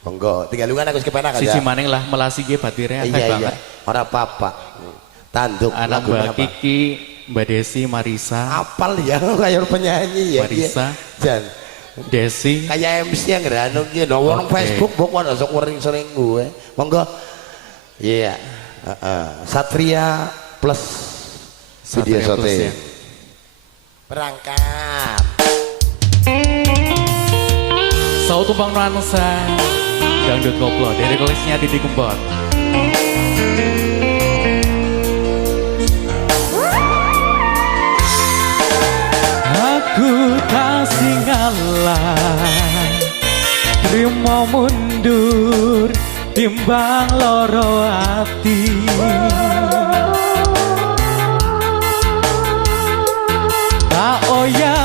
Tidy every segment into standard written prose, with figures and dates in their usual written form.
Monggo, tinggal lungan aku kepenak aja. Siji maning lah melasi ge batire akeh banget. Ora apa-apa. Tanduk anak Mbak Kiki, Mbak Desi, Marisa. Apal ya kayak penyanyi ya. Marisa. Jan. Desi. Kayak MC yang ngerano ki no wong Facebook mbok ana sok sering gue. Monggo. Iya. Satria Plus video shooting. Berangkat. Sau tumpang nuansa dangdut koplo dari koleksinya Didi Kempot. Aku kasih ngalah, terima mundur timbang loro hati. Tak oya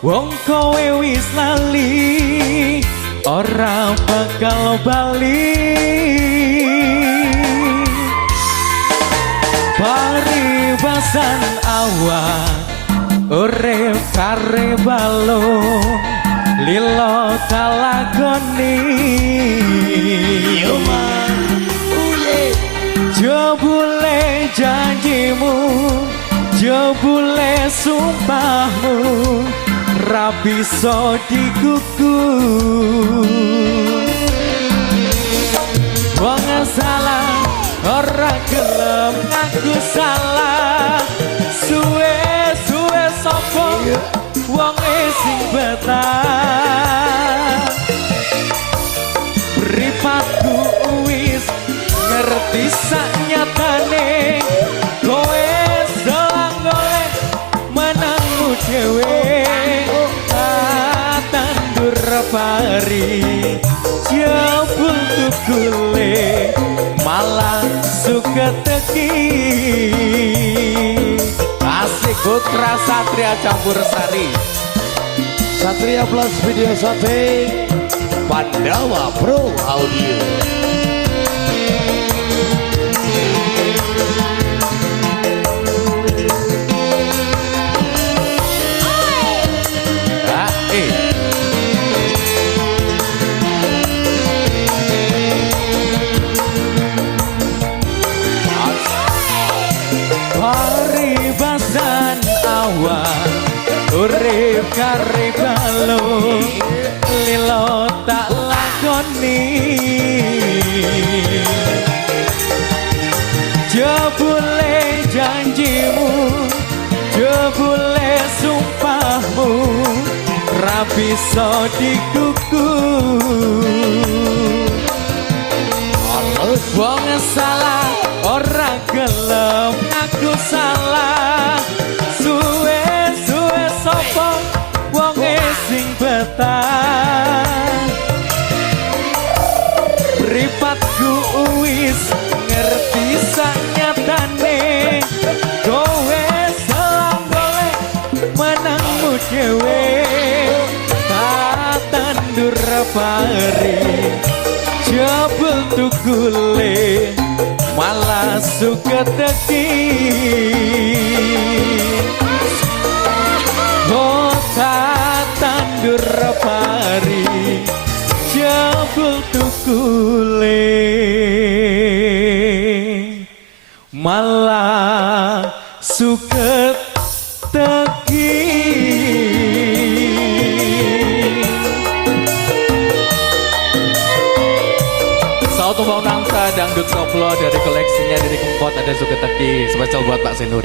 wong kowe wis lali, ora bakal bali. Paribasan awak urip kare balung lilo kalagoni. Jebule janjimu, jebule sumpahmu, ra bisa digugur. Wong salah ora gelem ngaku salah, suwe-suwe sapa wong sing betah. Mripatku wis ngerti sak nyatane, kowe salah golek menangmu dhewe. Tandur pari jebul tukule malah suka teki. Asik Putra Satria campur sari. Satria Plus video shooting Pandawa Pro Audio. Paribasan awan urip kare balung lilo tak lakoni. Jebule janjimu, jebule sumpahmu, ra bisa digugur. Wong salah ora gelem aku salah, suwe-suwe sapa wong sing betah. Mripatku wis ngerti sak nyatane, kowe salah golek menangmu dhewe. Tak tandur pari jebul tukule malah suka teki. Kota tandur pari jebul tukule malah suka teki. Tumbang nangsa dangdut koplo dari koleksinya Didi Kempot ada suka teki spesial buat Pak Senur.